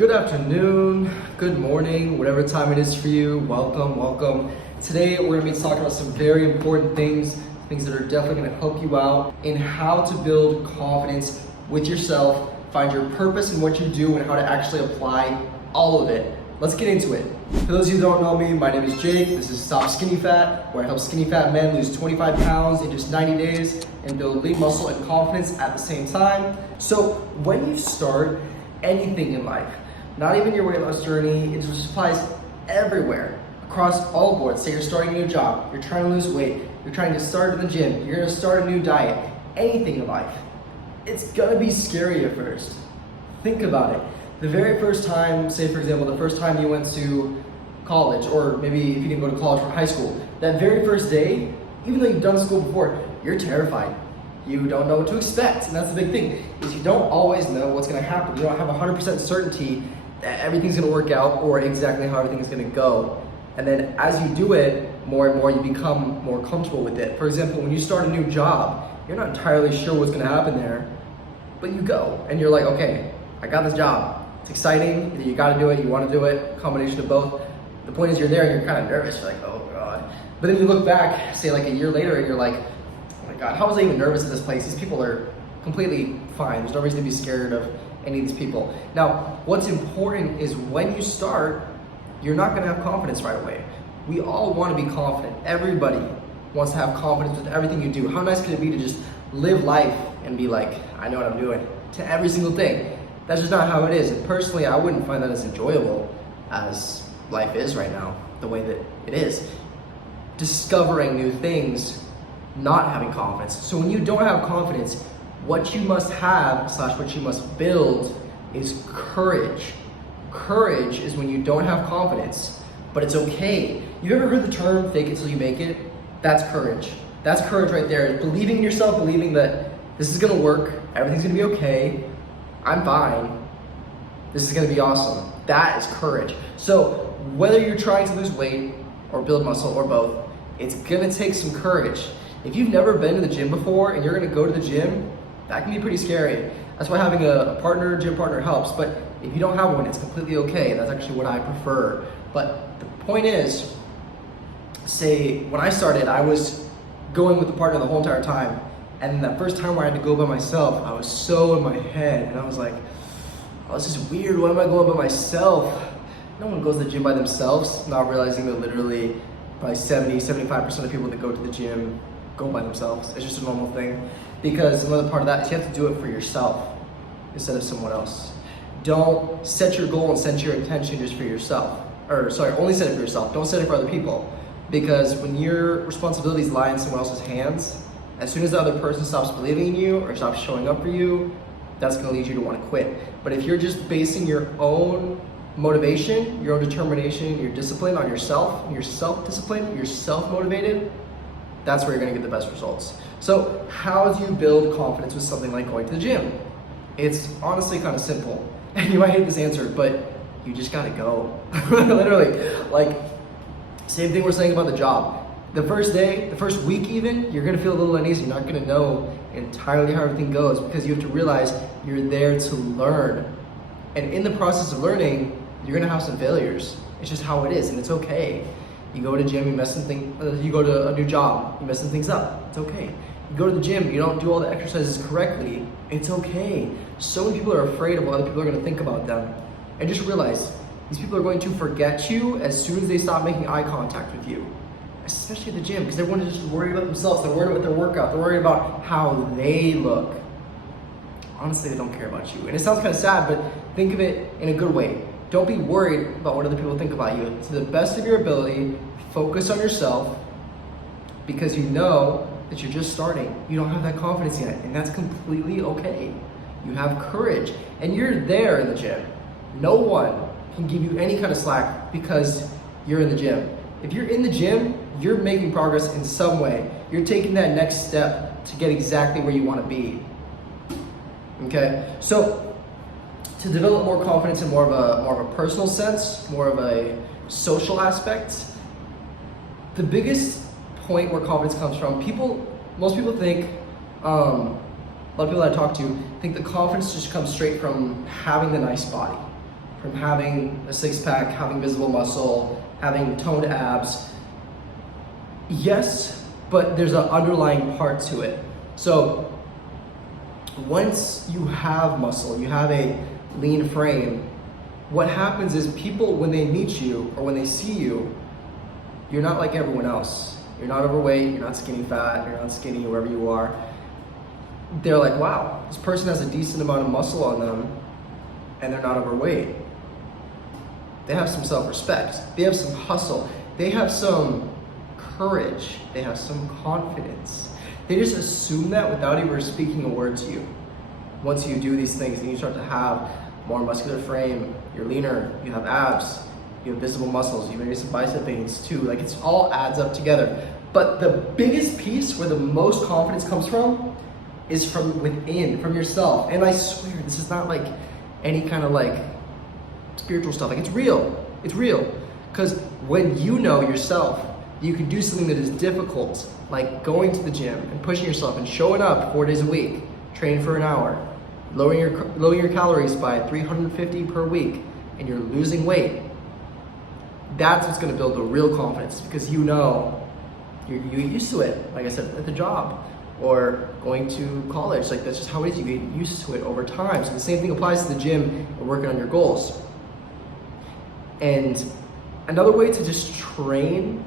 Good afternoon, good morning, whatever time it is for you. Welcome. Today we're going to be talking about some very important things that are definitely going to help you out in how to build confidence with yourself, find your purpose in what you do, and how to actually apply all of it. Let's get into it. For those of you who don't know me, my name is Jake. This is Stop Skinny Fat, where I help skinny fat men lose 25 pounds in just 90 days and build lean muscle and confidence at the same time. So when you start anything in life, not even your weight loss journey, it just applies everywhere, across all boards. Say you're starting a new job, you're trying to lose weight, you're trying to start in the gym, you're gonna start a new diet, anything in life, it's gonna be scary at first. Think about it. The very first time, say for example, the first time you went to college, or maybe if you didn't go to college or high school, that very first day, even though you've done school before, you're terrified. You don't know what to expect, and that's the big thing, is you don't always know what's gonna happen. You don't have 100% certainty that everything's gonna work out or exactly how everything is gonna go. And then as you do it, more and more you become more comfortable with it. For example, when you start a new job, you're not entirely sure what's gonna happen there, but you go, and you're like, okay, I got this job. It's exciting, you gotta do it, you wanna do it, combination of both. The point is you're there and you're kind of nervous, you're like, oh God. But then you look back, say like a year later, and you're like, oh my God, how was I even nervous in this place? These people are completely fine. There's no reason to be scared of any of these people. Now, what's important is when you start, you're not gonna have confidence right away. We all wanna be confident. Everybody wants to have confidence with everything you do. How nice could it be to just live life and be like, I know what I'm doing to every single thing? That's just not how it is. And personally, I wouldn't find that as enjoyable as life is right now, the way that it is. Discovering new things, not having confidence. So when you don't have confidence, what you must have, / what you must build, is courage. Courage is when you don't have confidence, but it's okay. You ever heard the term, fake it till you make it? That's courage. That's courage right there. Believing in yourself, believing that this is gonna work, everything's gonna be okay, I'm fine, this is gonna be awesome. That is courage. So whether you're trying to lose weight or build muscle or both, it's gonna take some courage. If you've never been to the gym before and you're gonna go to the gym, that can be pretty scary. That's why having a partner, gym partner helps, but if you don't have one, it's completely okay. That's actually what I prefer. But the point is, say when I started, I was going with the partner the whole entire time. And that first time where I had to go by myself, I was so in my head, and I was like, oh, this is weird, why am I going by myself? No one goes to the gym by themselves, not realizing that literally probably 70-75% of people that go to the gym go by themselves. It's just a normal thing. Because another part of that is you have to do it for yourself instead of someone else. Don't set your goal and set your intention just for yourself. Or sorry, only set it for yourself. Don't set it for other people. Because when your responsibilities lie in someone else's hands, as soon as the other person stops believing in you or stops showing up for you, that's gonna lead you to wanna quit. But if you're just basing your own motivation, your own determination, your discipline on yourself, your self-discipline, you're self-motivated, that's where you're gonna get the best results. So how do you build confidence with something like going to the gym? It's honestly kind of simple. And you might hate this answer, but you just gotta go. Literally, like, same thing we're saying about the job. The first day, the first week even, you're gonna feel a little uneasy. You're not gonna know entirely how everything goes because you have to realize you're there to learn. And in the process of learning, you're gonna have some failures. It's just how it is, and it's okay. You go to the gym, you mess some things, you go to a new job, you mess some things up, it's okay. You go to the gym, you don't do all the exercises correctly, it's okay. So many people are afraid of what other people are gonna think about them. And just realize, these people are going to forget you as soon as they stop making eye contact with you. Especially at the gym, because everyone is just worried about themselves, they're worried about their workout, they're worried about how they look. Honestly, they don't care about you. And it sounds kind of sad, but think of it in a good way. Don't be worried about what other people think about you. To the best of your ability, focus on yourself because you know that you're just starting. You don't have that confidence yet, and that's completely okay. You have courage, and you're there in the gym. No one can give you any kind of slack because you're in the gym. If you're in the gym, you're making progress in some way. You're taking that next step to get exactly where you want to be. Okay, so to develop more confidence in more of a personal sense, more of a social aspect, the biggest point where confidence comes from, most people think, a lot of people I talk to think the confidence just comes straight from having the nice body. from having a six-pack, having visible muscle, having toned abs. Yes, but there's an underlying part to it. So once you have muscle, you have a lean frame, what happens is people, when they meet you or when they see you, you're not like everyone else. You're not overweight, you're not skinny fat, you're not skinny wherever you are. They're like, wow, this person has a decent amount of muscle on them and they're not overweight. They have some self-respect, they have some hustle, they have some courage, they have some confidence. They just assume that without even speaking a word to you. Once you do these things and you start to have more muscular frame, you're leaner, you have abs, you have visible muscles, you maybe some bicep veins too, like it's all adds up together. But the biggest piece where the most confidence comes from is from within, from yourself. And I swear, this is not like any kind of like spiritual stuff, like it's real, it's real. Because when you know yourself, you can do something that is difficult, like going to the gym and pushing yourself and showing up 4 days a week, training for an hour, lowering your calories by 350 per week, and you're losing weight. That's what's going to build the real confidence, because you know you get used to it. Like I said, at the job or going to college, like that's just how it is. You get used to it over time. So the same thing applies to the gym and working on your goals. And another way to just train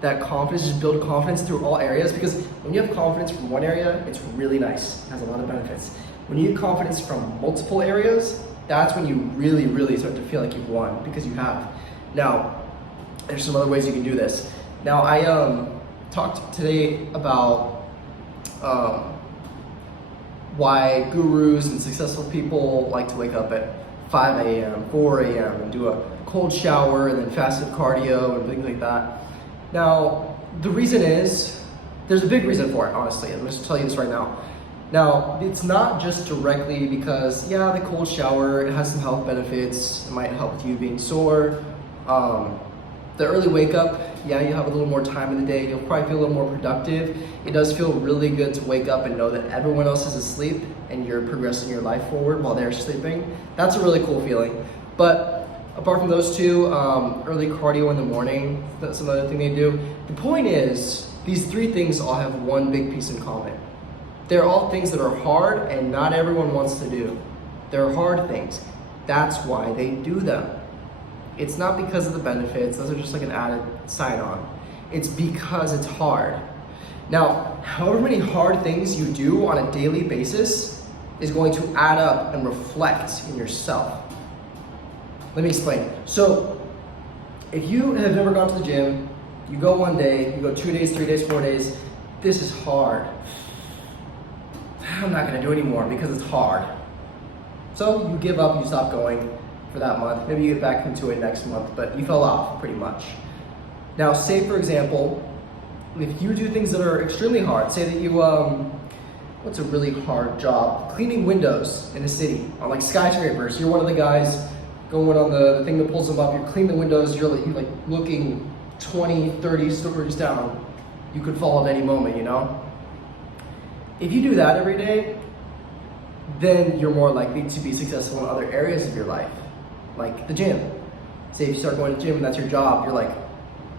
that confidence, just build confidence through all areas, because when you have confidence from one area, it's really nice. It has a lot of benefits. When you get confidence from multiple areas, that's when you really, really start to feel like you've won, because you have. Now, there's some other ways you can do this. Now, I talked today about why gurus and successful people like to wake up at 5 a.m., 4 a.m. and do a cold shower and then fasted cardio and things like that. Now, the reason is, there's a big reason for it, honestly. I'm just tell you this right now. Now, it's not just directly because, yeah, the cold shower, it has some health benefits. It might help with you being sore. The early wake up, yeah, you have a little more time in the day. You'll probably feel a little more productive. It does feel really good to wake up and know that everyone else is asleep and you're progressing your life forward while they're sleeping. That's a really cool feeling. But apart from those two, early cardio in the morning, that's another thing they do. The point is, these three things all have one big piece in common. They're all things that are hard and not everyone wants to do. They're hard things. That's why they do them. It's not because of the benefits, those are just like an added sign-on. It's because it's hard. Now, however many hard things you do on a daily basis is going to add up and reflect in yourself. Let me explain. So, if you have never gone to the gym, you go one day, you go 2 days, 3 days, 4 days, this is hard. I'm not gonna do it anymore because it's hard. So you give up, you stop going for that month. Maybe you get back into it next month, but you fell off pretty much. Now, say for example, if you do things that are extremely hard, say that you, what's a really hard job? Cleaning windows in a city, on like skyscrapers. You're one of the guys going on the thing that pulls them up, you're cleaning the windows, you're like looking 20, 30 stories down. You could fall at any moment, you know? If you do that every day, then you're more likely to be successful in other areas of your life, like the gym. Say if you start going to the gym and that's your job, you're like,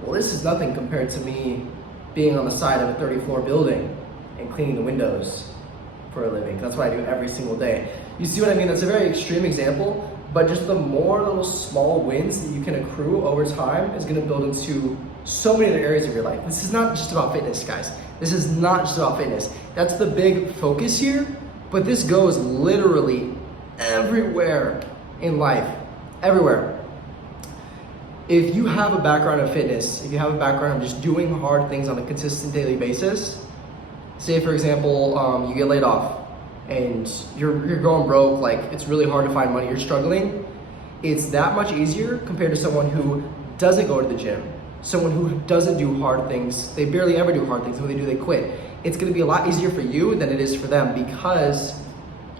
well, this is nothing compared to me being on the side of a 30-floor building and cleaning the windows for a living. That's what I do every single day. You see what I mean? That's a very extreme example, but just the more little small wins that you can accrue over time is gonna build into so many other areas of your life. This is not just about fitness, guys. This is not just about fitness. That's the big focus here, but this goes literally everywhere in life, everywhere. If you have a background of fitness, if you have a background of just doing hard things on a consistent daily basis, say for example, you get laid off and you're going broke, like it's really hard to find money, you're struggling, it's that much easier compared to someone who doesn't go to the gym, someone who doesn't do hard things. They barely ever do hard things. When they do, they quit. It's gonna be a lot easier for you than it is for them because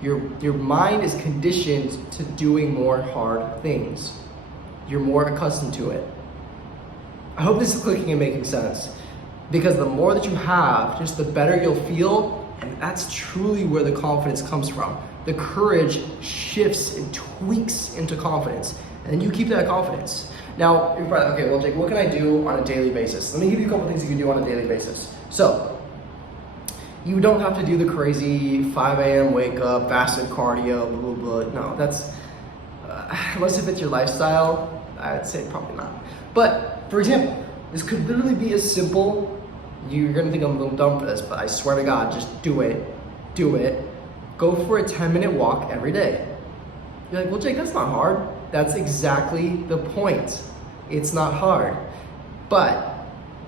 your mind is conditioned to doing more hard things. You're more accustomed to it. I hope this is clicking and making sense, because the more that you have, just the better you'll feel, and that's truly where the confidence comes from the courage shifts and tweaks into confidence. And then you keep that confidence. Now, you're probably, okay, well, Jake, what can I do on a daily basis? Let me give you a couple things you can do on a daily basis. So, you don't have to do the crazy 5 a.m. wake up, fasted cardio, blah, blah, blah. No, that's, unless it fits your lifestyle, I'd say probably not. But, for example, this could literally be as simple, you're gonna think I'm a little dumb for this, but I swear to God, just do it. Go for a 10-minute walk every day. You're like, well, Jake, that's not hard. That's exactly the point. It's not hard. But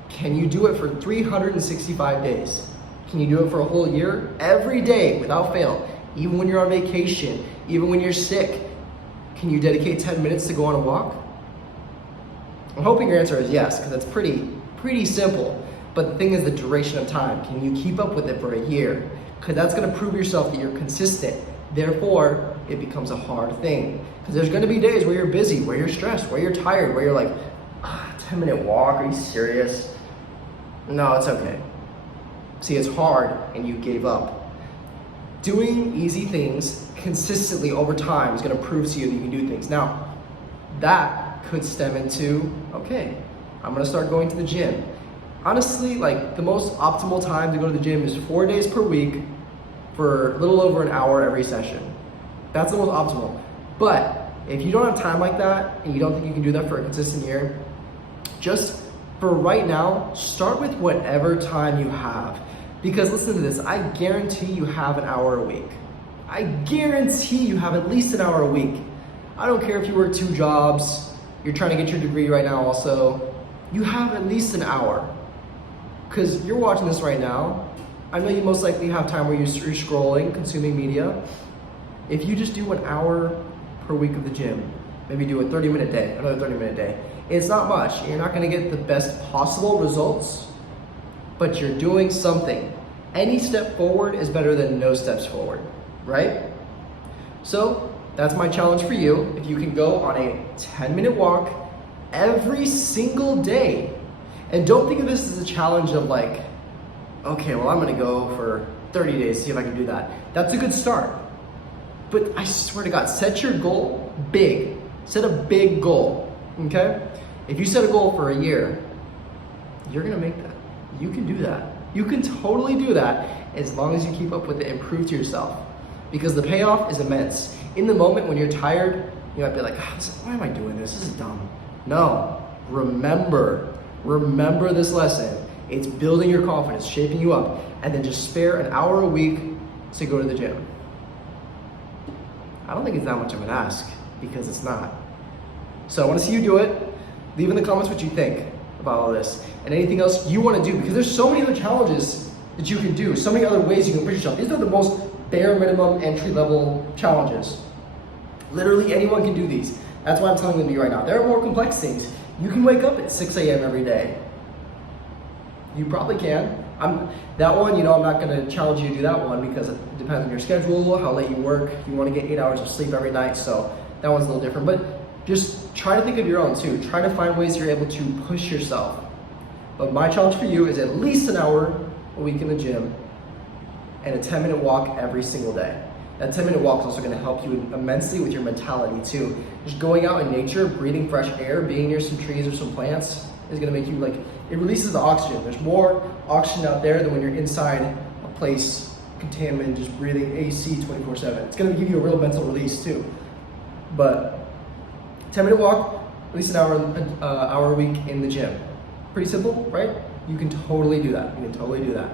can you do it for 365 days? Can you do it for a whole year? Every day without fail, even when you're on vacation, even when you're sick, can you dedicate 10 minutes to go on a walk? I'm hoping your answer is yes, because that's pretty simple. But the thing is the duration of time. Can you keep up with it for a year? Because that's gonna prove yourself that you're consistent. Therefore, it becomes a hard thing. Because there's gonna be days where you're busy, where you're stressed, where you're tired, where you're like, 10-minute walk, are you serious? No, it's okay. See, it's hard and you gave up. Doing easy things consistently over time is gonna prove to you that you can do things. Now, that could stem into, okay, I'm gonna start going to the gym. Honestly, like the most optimal time to go to the gym is 4 days per week for a little over an hour every session. That's the most optimal. But if you don't have time like that and you don't think you can do that for a consistent year, just for right now, start with whatever time you have. Because listen to this, I guarantee you have an hour a week. I guarantee you have at least an hour a week. I don't care if you work 2 jobs, you're trying to get your degree right now also, you have at least an hour. Because you're watching this right now, I know you most likely have time where you're scrolling, consuming media. If you just do an hour per week of the gym, maybe do a 30-minute day, another 30-minute day, it's not much. You're not gonna get the best possible results, but you're doing something. Any step forward is better than no steps forward, right? So that's my challenge for you. If you can go on a 10-minute walk every single day, and don't think of this as a challenge of like, okay, well, I'm gonna go for 30 days, see if I can do that. That's a good start. But I swear to God, set your goal big. Set a big goal, okay? If you set a goal for a year, you're gonna make that. You can do that. You can totally do that as long as you keep up with it and prove to yourself. Because the payoff is immense. In the moment when you're tired, you might be like, why am I doing this? This is dumb. No, remember this lesson. It's building your confidence, shaping you up, and then just spare an hour a week to go to the gym. I don't think it's that much of an ask, because it's not. So I wanna see you do it. Leave in the comments what you think about all this, and anything else you wanna do, because there's so many other challenges that you can do, so many other ways you can push yourself. These are the most bare minimum entry level challenges. Literally anyone can do these. That's why I'm telling them to you right now. There are more complex things. You can wake up at 6 a.m. every day. You probably can. That one, I'm not gonna challenge you to do that one because it depends on your schedule, how late you work. You wanna get 8 hours of sleep every night, so that one's a little different. But just try to think of your own too. Try to find ways you're able to push yourself. But my challenge for you is at least an hour a week in the gym and a 10-minute walk every single day. That 10-minute walk is also gonna help you immensely with your mentality too. Just going out in nature, breathing fresh air, being near some trees or some plants is gonna make you it releases the oxygen. There's more oxygen out there than when you're inside a place contaminated, just breathing AC 24/7. It's gonna give you a real mental release too. But 10-minute walk, at least an hour a week in the gym. Pretty simple, right? You can totally do that.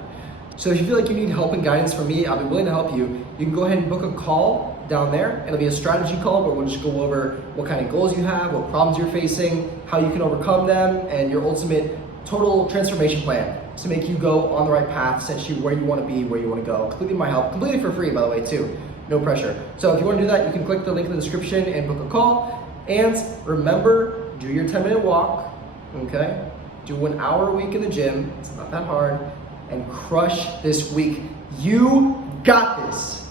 So if you feel like you need help and guidance from me, I'll be willing to help you. You can go ahead and book a call down there. It'll be a strategy call where we'll just go over what kind of goals you have, what problems you're facing, how you can overcome them, and your ultimate total transformation plan to make you go on the right path, essentially where you want to be, where you want to go. Completely my help, completely for free, by the way, too. No pressure. So if you want to do that, you can click the link in the description and book a call. And remember, do your 10-minute walk, okay? Do an hour a week in the gym. It's not that hard. And crush this week. You got this.